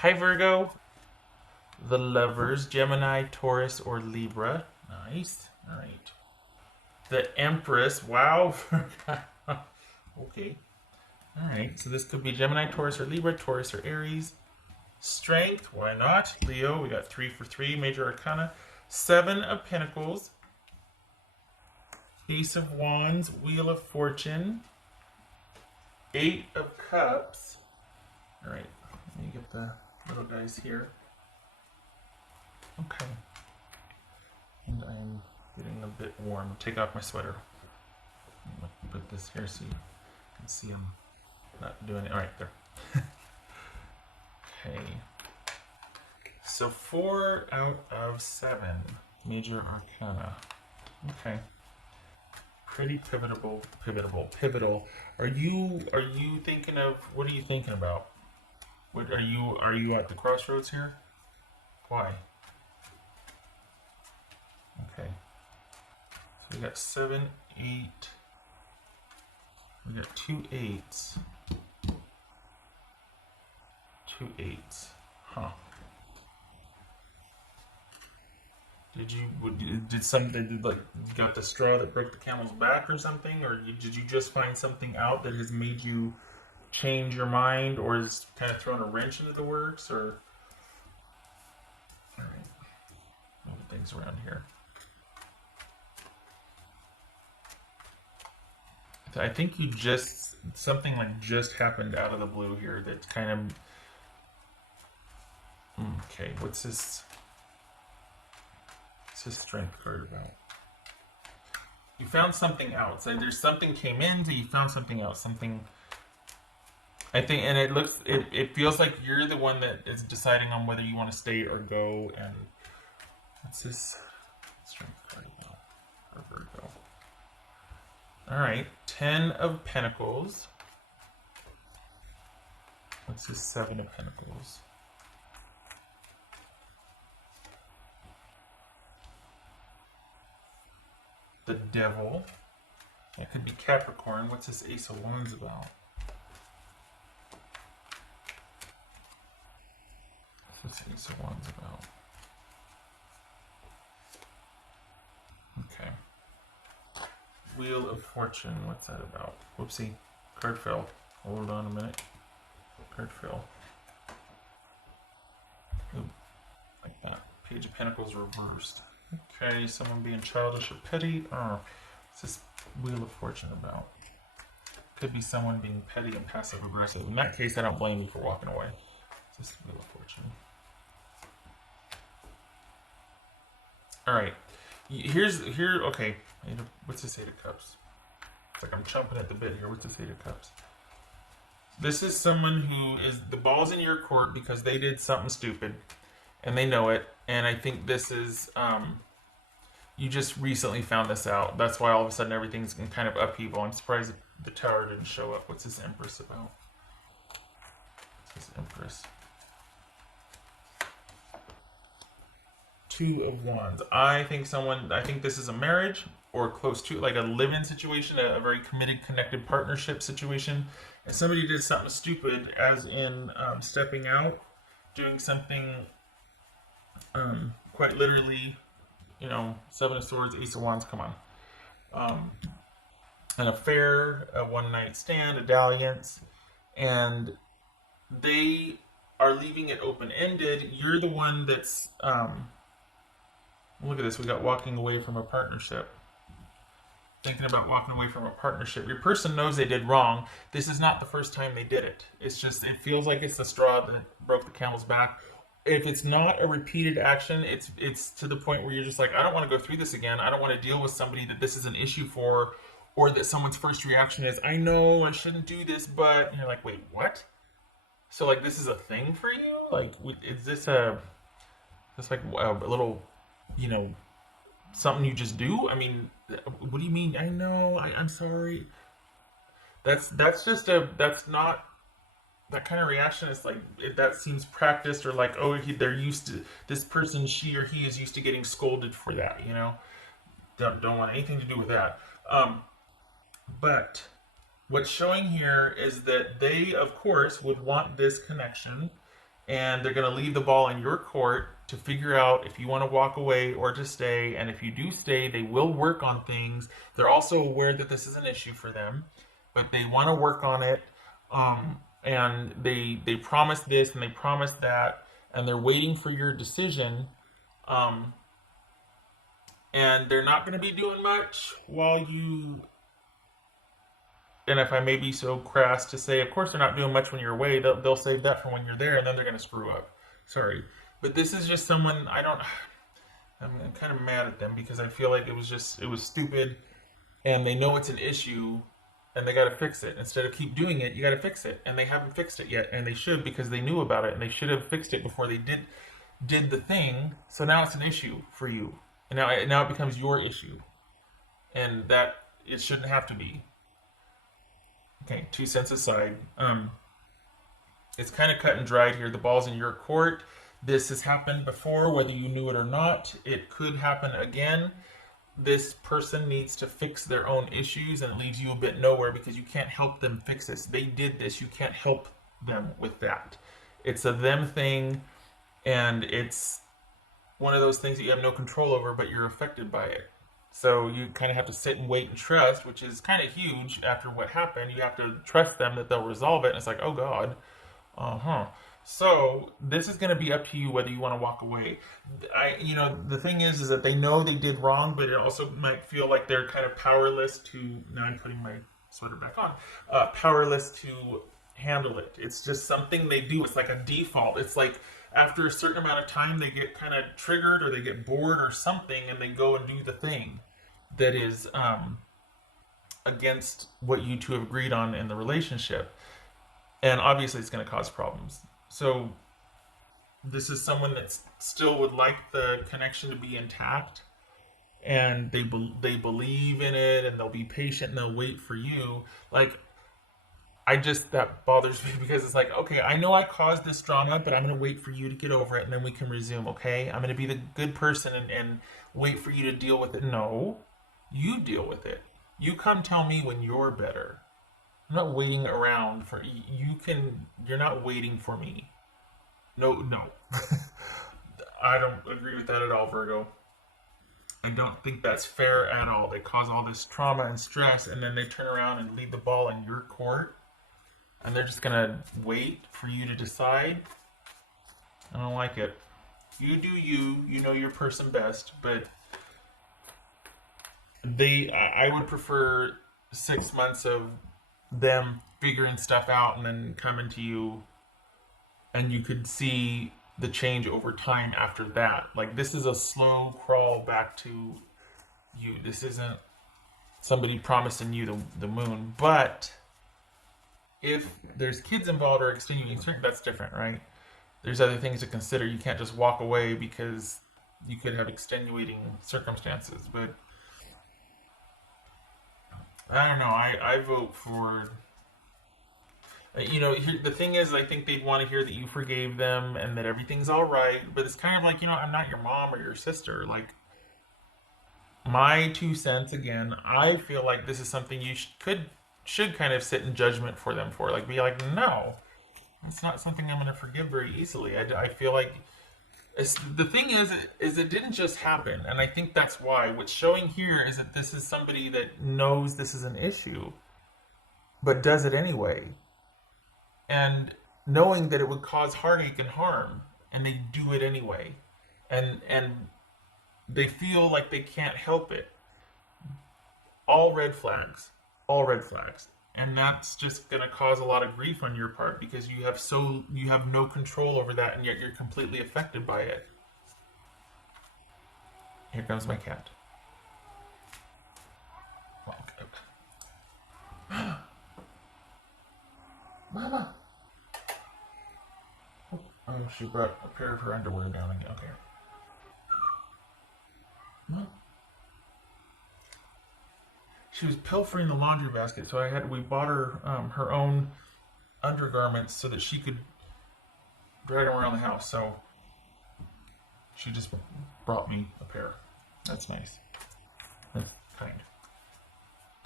Hi Virgo, the lovers, Gemini, Taurus, or Libra. Nice. All right. The Empress. Wow. Okay. All right. So this could be Gemini, Taurus, or Libra. Taurus or Aries. Strength. Why not? Leo. We got 3 for 3. Major Arcana. 7 of Pentacles. Ace of Wands. Wheel of Fortune. 8 of Cups. All right. Let me get the little guys here. Okay. And I'm getting a bit warm. Take off my sweater. I'm gonna put this here so you can see I'm not doing it. All right, there. Okay. So 4 out of 7 major arcana. Okay. Pretty pivotal. Are you thinking of, what are you thinking about? What are you at the crossroads here? Why? Okay. So we got 7, 8. We got 2 8s. 2 8s. Huh. Did something, like, you got the straw that broke the camel's back or something? Or did you just find something out that has made you change your mind, or is kind of thrown a wrench into the works? Or, all right, move things around here. I think you just, something like just happened out of the blue here that kind of, okay, what's this strength card about? You found something out. So there's something came in, so you found something else. Something, I think, and it feels like you're the one that is deciding on whether you want to stay or go. And what's this strength card about for Virgo? All right, 10 of Pentacles. What's this 7 of Pentacles? The Devil. It could be Capricorn. What's this Ace of Wands about? What's this Ace of Wands about? Okay. Wheel of Fortune. What's that about? Whoopsie. Card fell. Hold on a minute. Card fell. Ooh, like that. Page of Pentacles reversed. Okay, someone being childish or petty. Oh, what's this Wheel of Fortune about? Could be someone being petty and passive aggressive. In that case, I don't blame you for walking away. What's this Wheel of Fortune? All right. Okay. What's this 8 of Cups? It's like I'm chomping at the bit here. What's this 8 of Cups? This is someone who is, the ball's in your court because they did something stupid and they know it. And I think this is, you just recently found this out. That's why all of a sudden everything's in kind of upheaval. I'm surprised the Tower didn't show up. What's this Empress about? What's this Empress? 2 of Wands. I think this is a marriage or close to, like a live-in situation, a very committed, connected partnership situation. And somebody did something stupid, as in stepping out, doing something quite literally, 7 of Swords, Ace of Wands, come on. An affair, a one-night stand, a dalliance, and they are leaving it open-ended. You're the one that's, look at this, we got walking away from a partnership. Thinking about walking away from a partnership. Your person knows they did wrong. This is not the first time they did it. It's just, it feels like it's the straw that broke the camel's back. If it's not a repeated action, it's to the point where you're just like, I don't want to go through this again. I don't want to deal with somebody that this is an issue for, or that someone's first reaction is, I know I shouldn't do this, but, and you're like, wait, what? So like, this is a thing for you? Like, is this like a little, something you just do? I mean, what do you mean? I know, I'm sorry. That's not, that kind of reaction is like, that seems practiced, or like, oh, they're used to, this person, she or he is used to getting scolded for that, Don't want anything to do with that. But what's showing here is that they, of course, would want this connection, and they're going to leave the ball in your court to figure out if you want to walk away or to stay. And if you do stay, they will work on things. They're also aware that this is an issue for them, but they want to work on it. And they promise this and they promise that, and they're waiting for your decision. Um, and they're not going to be doing much while you. And if I may be so crass to say, of course they're not doing much when you're away. They'll save that for when you're there, and then they're going to screw up. Sorry, but this is just someone I don't. I'm kind of mad at them because I feel like it was stupid, and they know it's an issue, and they got to fix it. Instead of keep doing it, you got to fix it, and they haven't fixed it yet, and they should because they knew about it, and they should have fixed it before they did the thing. So now it's an issue for you, and now it becomes your issue, and that it shouldn't have to be. Okay, 2 cents aside. It's kind of cut and dried here. The ball's in your court. This has happened before, whether you knew it or not. It could happen again. This person needs to fix their own issues, and it leaves you a bit nowhere because you can't help them fix this. They did this. You can't help them with that. It's a them thing, and it's one of those things that you have no control over, but you're affected by it. So you kind of have to sit and wait and trust, which is kind of huge after what happened. You have to trust them that they'll resolve it. And it's like, oh God. Uh-huh. So this is going to be up to you whether you want to walk away. The thing is that they know they did wrong, but it also might feel like they're kind of powerless to, now I'm putting my sweater back on, powerless to handle it. It's just something they do. It's like a default. It's like after a certain amount of time, they get kind of triggered or they get bored or something, and they go and do the thing that is against what you two have agreed on in the relationship. And obviously, it's going to cause problems. So this is someone that still would like the connection to be intact, and they believe in it, and they'll be patient and they'll wait for you. Like, that bothers me because it's like, okay, I know I caused this drama, but I'm going to wait for you to get over it and then we can resume, okay? I'm going to be the good person and wait for you to deal with it. No, you deal with it. You come tell me when you're better. I'm not waiting around for you. You're not waiting for me. No. I don't agree with that at all, Virgo. I don't think that's fair at all. They cause all this trauma and stress, and then they turn around and leave the ball in your court. And they're just gonna wait for you to decide. I don't like it. You do you. You know your person best, but I would prefer 6 months of them figuring stuff out and then coming to you, and you could see the change over time after that. Like, this is a slow crawl back to you. This isn't somebody promising you the moon, but if there's kids involved or extenuating that's different, right? There's other things to consider. You can't just walk away because you could have extenuating circumstances. But I don't know. I vote for. The thing is, I think they'd want to hear that you forgave them and that everything's all right. But it's kind of like, I'm not your mom or your sister. Like, my 2 cents again. I feel like this is something you should kind of sit in judgment for them for. Like, be like, no, it's not something I'm going to forgive very easily. I feel like the thing is it didn't just happen, and I think that's why. What's showing here is that this is somebody that knows this is an issue, but does it anyway, and knowing that it would cause heartache and harm, and they do it anyway, and they feel like they can't help it. All red flags. All red flags. And that's just going to cause a lot of grief on your part because you have no control over that, and yet you're completely affected by it. Here comes my cat. Mama. Oh, she brought a pair of her underwear down again. Okay. Huh? She was pilfering the laundry basket, so we bought her her own undergarments so that she could drag them around the house. So she just brought me a pair. That's nice. That's kind.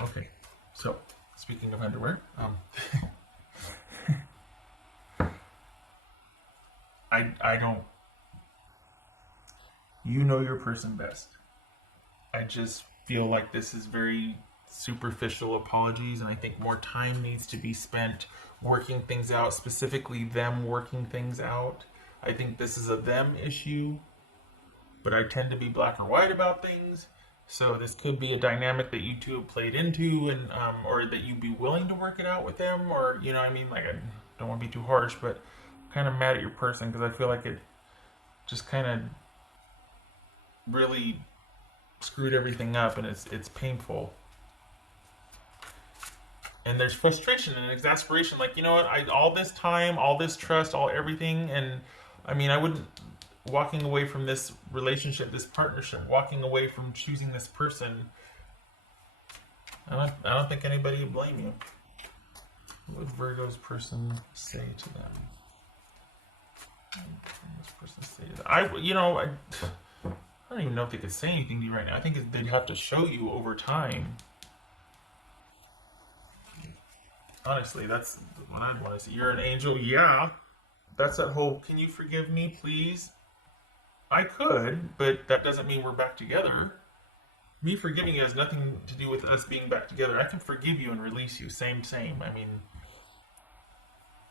Okay, so speaking of underwear, I don't. You know your person best. I just feel like this is very superficial apologies, and I think more time needs to be spent working things out, specifically them working things out. I think this is a them issue, but I tend to be black or white about things. So this could be a dynamic that you two have played into, and or that you'd be willing to work it out with them, or you know, what I mean, like I don't want to be too harsh, but I'm kind of mad at your person because I feel like it just kind of really screwed everything up, and it's painful. And there's frustration and exasperation. Like you know what? I all this time, all this trust, all everything, and I mean, I wouldn't walking away from this relationship, this partnership, walking away from choosing this person. I don't think anybody would blame you. What would Virgo's person say to them? What would this person say to them? I don't even know if they could say anything to you right now. I think they'd have to show you over time. Honestly, that's what I'd want to see. You're an angel, yeah. That's that whole, can you forgive me, please? I could, but that doesn't mean we're back together. Me forgiving you has nothing to do with us being back together. I can forgive you and release you. Same, same. I mean,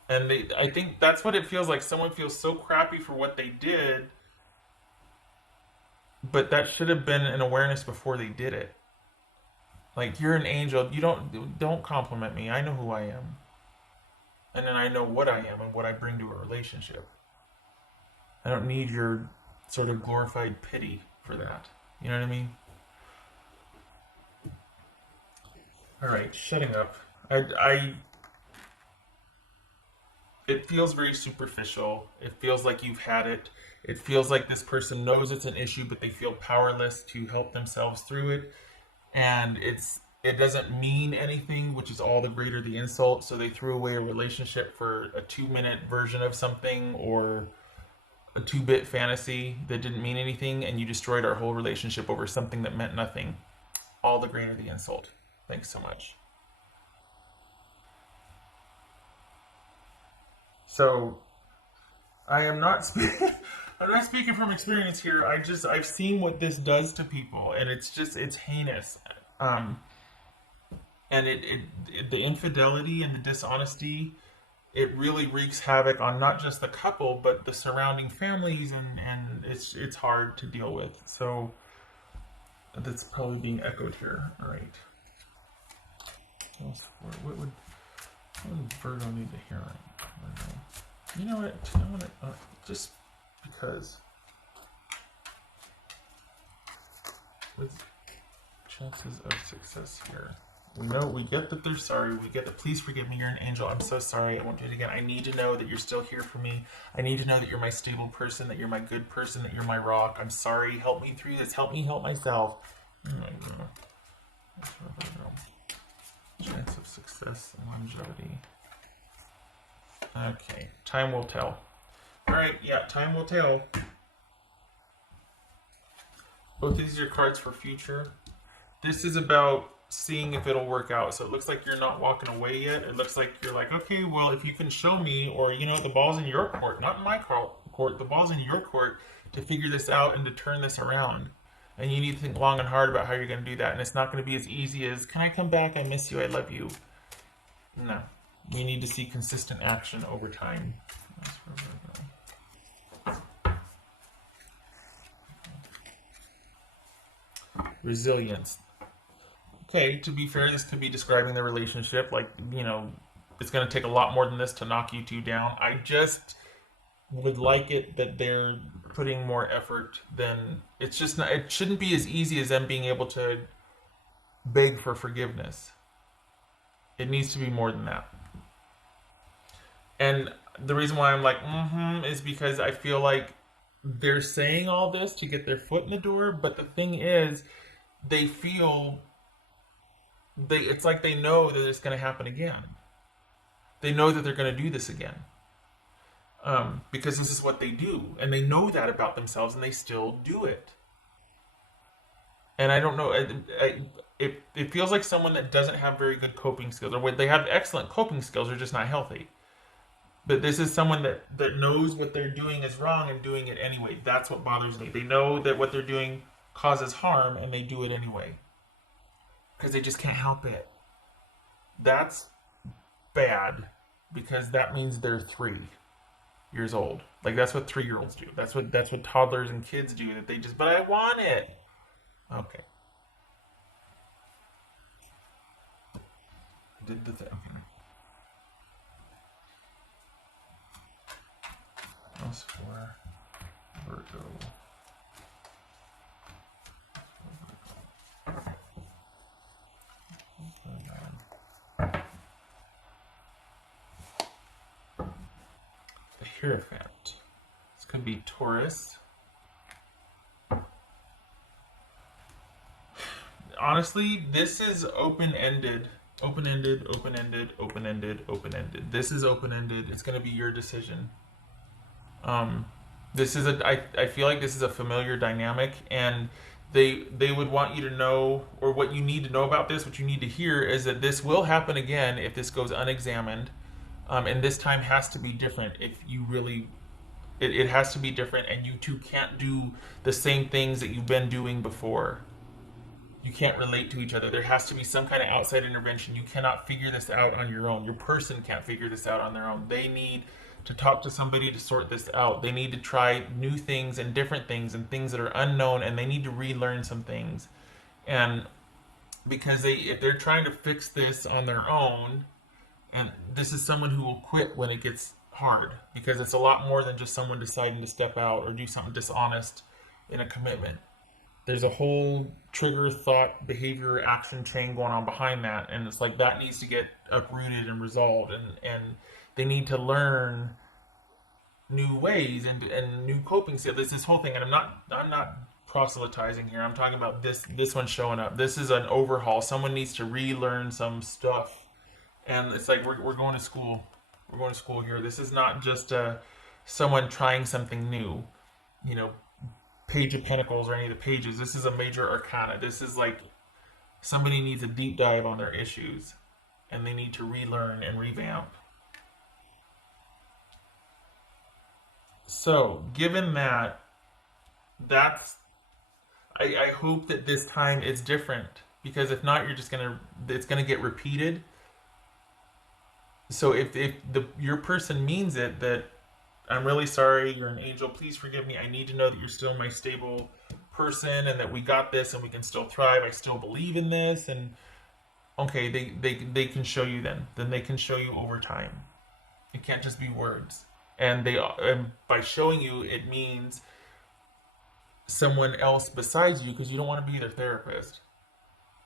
and I think that's what it feels like. Someone feels so crappy for what they did, but that should have been an awareness before they did it. Like you're an angel. You don't compliment me. I know who I am, and then I know what I am and what I bring to a relationship. I don't need your sort of glorified pity for that. You know what I mean? All right, shutting up. I it feels very superficial. It feels like you've had it. It feels like this person knows it's an issue, but they feel powerless to help themselves through it. And it doesn't mean anything, which is all the greater the insult. So they threw away a relationship for a 2 minute version of something or a 2-bit fantasy that didn't mean anything, and you destroyed our whole relationship over something that meant nothing. All the greater the insult. Thanks so much. So I am not speaking. I'm not speaking from experience here. I've seen what this does to people, and it's heinous. Um, and the infidelity and the dishonesty, it really wreaks havoc on not just the couple but the surrounding families, and it's hard to deal with. So that's probably being echoed here. All right. What would Virgo need to hear? Virgo. You know what? I want to just because with chances of success here. We get that they're sorry. We get that, please forgive me, you're an angel. I'm so sorry. I won't do it again. I need to know that you're still here for me. I need to know that you're my stable person, that you're my good person, that you're my rock. I'm sorry. Help me through this. Help me help myself. Oh my God. Chance of success and longevity. Okay, time will tell. All right, yeah, time will tell. Both of these are cards for future. This is about seeing if it'll work out. So it looks like you're not walking away yet. It looks like you're like, okay, well, if you can show me, or you know, the ball's in your court, not in my court. The ball's in your court to figure this out and to turn this around. And you need to think long and hard about how you're going to do that. And it's not going to be as easy as, can I come back? I miss you. I love you. No. We need to see consistent action over time. Resilience. Okay, to be fair, this could be describing the relationship. Like, you know, it's going to take a lot more than this to knock you two down. I just would like it that they're putting more effort than it's just not, it shouldn't be as easy as them being able to beg for forgiveness. It needs to be more than that. And the reason why I'm like, is because I feel like they're saying all this to get their foot in the door, but the thing is, they feel it's like they know that it's going to happen again. They know that they're going to do this again. Because this is what they do, and they know that about themselves, and they still do it. And I don't know, it feels like someone that doesn't have very good coping skills, or they have excellent coping skills, are just not healthy. But this is someone that knows what they're doing is wrong and doing it anyway. That's what bothers me. They know that what they're doing causes harm and they do it anyway because they just can't help it. That's bad because that means they're 3 years old. Like that's what 3-year-olds do. That's what toddlers and kids do. That they just, but I want it. Okay, I did the thing. Okay. Plus 4 Virgo. The Hierophant. This could be Taurus. Honestly, this is open-ended. Open-ended, open-ended, open-ended, open-ended. This is open-ended. It's going to be your decision. Um, this is I feel like this is a familiar dynamic, and they would want you to know, or what you need to know about this, what you need to hear is that this will happen again if this goes unexamined, and this time has to be different. If you really, it has to be different, and you two can't do the same things that you've been doing before. You can't relate to each other. There has to be some kind of outside intervention. You cannot figure this out on your own. Your person can't figure this out on their own. They need to talk to somebody to sort this out. They need to try new things and different things and things that are unknown, and they need to relearn some things. And because if they're trying to fix this on their own, and this is someone who will quit when it gets hard, because it's a lot more than just someone deciding to step out or do something dishonest in a commitment. There's a whole trigger, thought, behavior, action chain going on behind that, and it's like that needs to get uprooted and resolved, and they need to learn new ways and new coping skills. This whole thing, and I'm not proselytizing here. I'm talking about this one showing up. This is an overhaul. Someone needs to relearn some stuff, and it's like we're going to school. We're going to school here. This is not just someone trying something new. You know, Page of Pentacles or any of the pages. This is a major arcana. This is like somebody needs a deep dive on their issues, and they need to relearn and revamp. So, given that, that's I hope that this time it's different, because if not, it's gonna get repeated. So if your person means it, that I'm really sorry, you're an angel, please forgive me. I need to know that you're still my stable person and that we got this and we can still thrive. I still believe in this, and okay, they can show you then. Then they can show you over time. It can't just be words. And by showing you, it means someone else besides you, because you don't want to be their therapist.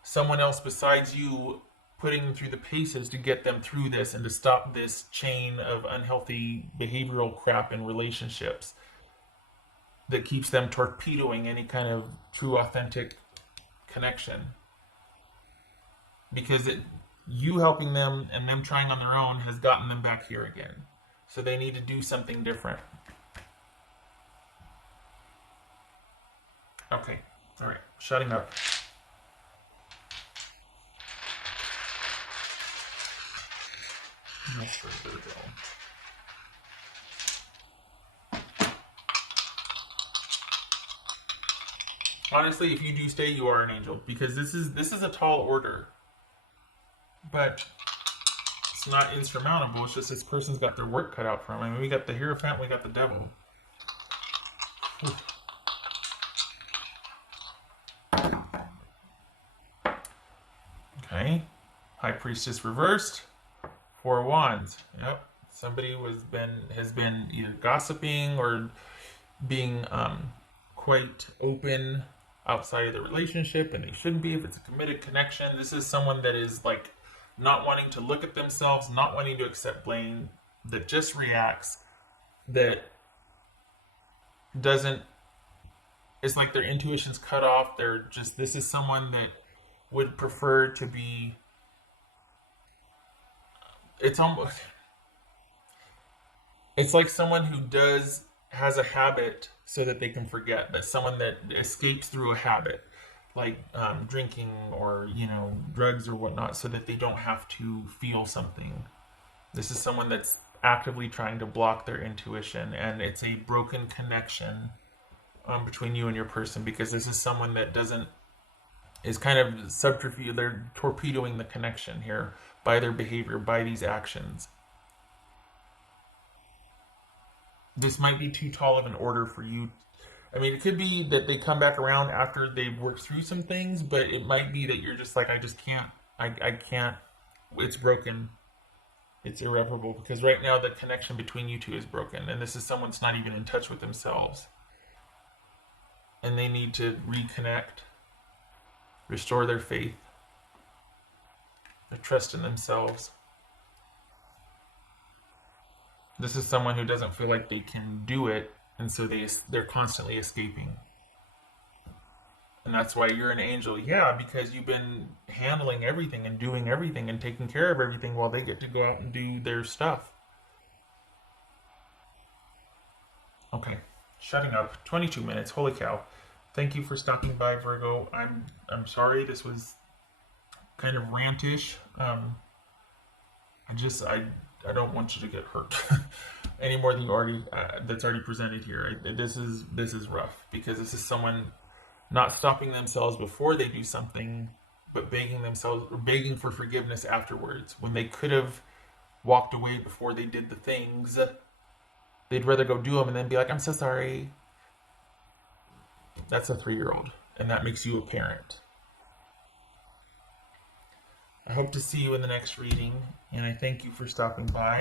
Someone else besides you putting them through the paces to get them through this and to stop this chain of unhealthy behavioral crap in relationships that keeps them torpedoing any kind of true, authentic connection. Because you helping them and them trying on their own has gotten them back here again. So they need to do something different. Okay, all right, shutting up. Honestly, if you do stay, you are an angel, because this is a tall order, but it's not insurmountable. It's just this person's got their work cut out for them. I mean, we got the Hierophant, we got the Devil. Okay, High Priestess reversed. 4 of Wands. Yep, somebody has been either gossiping or being quite open outside of the relationship, and they shouldn't be if it's a committed connection. This is someone that is like not wanting to look at themselves, not wanting to accept blame, that just reacts, that doesn't, it's like their intuition's cut off. This is someone that would prefer to be, it's almost, it's like someone who has a habit so that they can forget. That someone that escapes through a habit, like drinking or drugs or whatnot, so that they don't have to feel something. This is someone that's actively trying to block their intuition, and it's a broken connection between you and your person, because this is someone that doesn't is kind of subterfuge. They're torpedoing the connection here by their behavior, by these actions. This might be too tall of an order for you. I mean, it could be that they come back around after they've worked through some things, but it might be that you're just like, I just can't. I can't. It's broken. It's irreparable, because right now the connection between you two is broken, and this is someone that's not even in touch with themselves. And they need to reconnect, restore their faith, their trust in themselves. This is someone who doesn't feel like they can do it, and so they're constantly escaping. And that's why you're an angel. Yeah, because you've been handling everything and doing everything and taking care of everything while they get to go out and do their stuff. Okay, shutting up. 22 minutes. Holy cow. Thank you for stopping by, Virgo. I'm sorry this was kind of rantish. I don't want you to get hurt any more than you already that's already presented here. This is rough, because this is someone not stopping themselves before they do something, but begging for forgiveness afterwards, when they could have walked away before they did the things. They'd rather go do them and then be like, I'm so sorry. That's a 3-year-old, and that makes you a parent. I hope to see you in the next reading, and I thank you for stopping by.